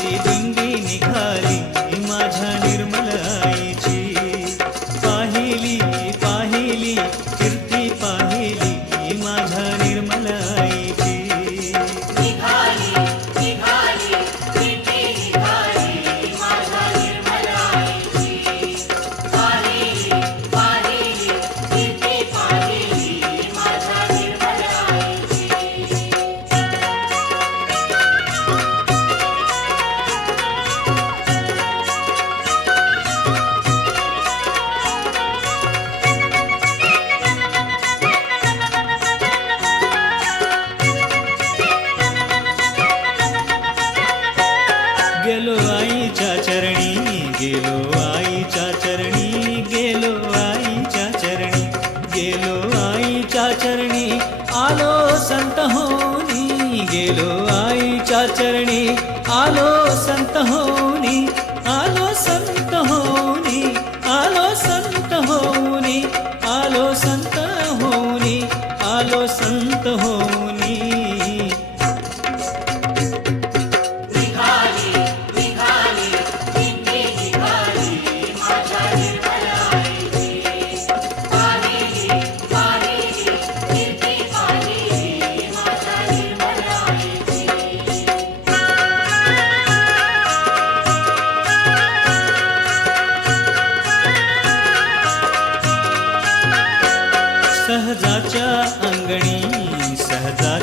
你的叮叮，你可？गेलो आईच्या चरणी गेलो आईच्या चरणी गेलो आईच्या चरणी आलो संत होनी गेलो आईच्या चरणी आलो संत होनी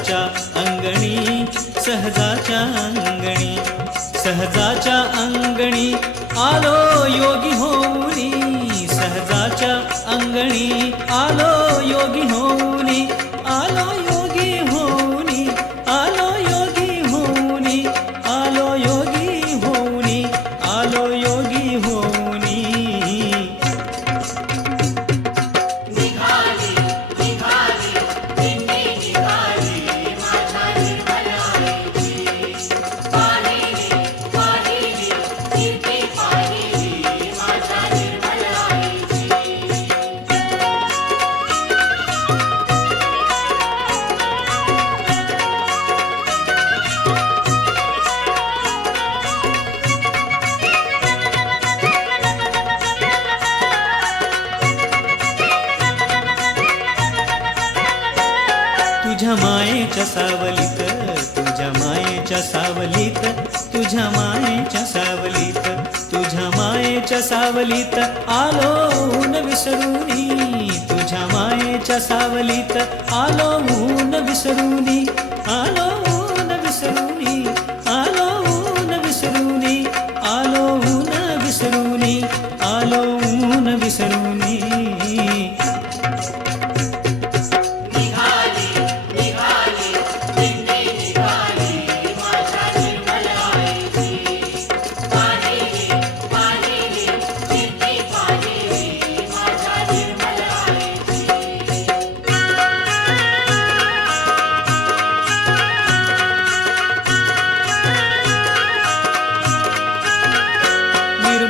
सहजाच्या अंगणी सहजाच्या अंगणी सहजाच्या अंगणी. आलो योगी होऊनी सहजाच्या अंगणी. आलो योगी होनी तुझ्या मायेच्या सावलीत तुझ्या मायेच्या सावलीत तुझ्या मायेच्या सावलीत तुझ्या मायेच्या सावलीत आलो ऊन विसरूनी. तुझ्या मायेच्या सावलीत आलो ऊन विसरूनी. आलो ऊन विसरूनी. आलो ऊन विसरूनी. आलो ऊन विसरूनी. आलो ऊन विसरूनी.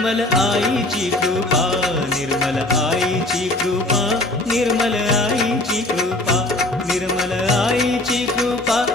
निर्मल आईची कृपा निर्मल आईची कृपा निर्मल आईची कृपा निर्मल आईची कृपा.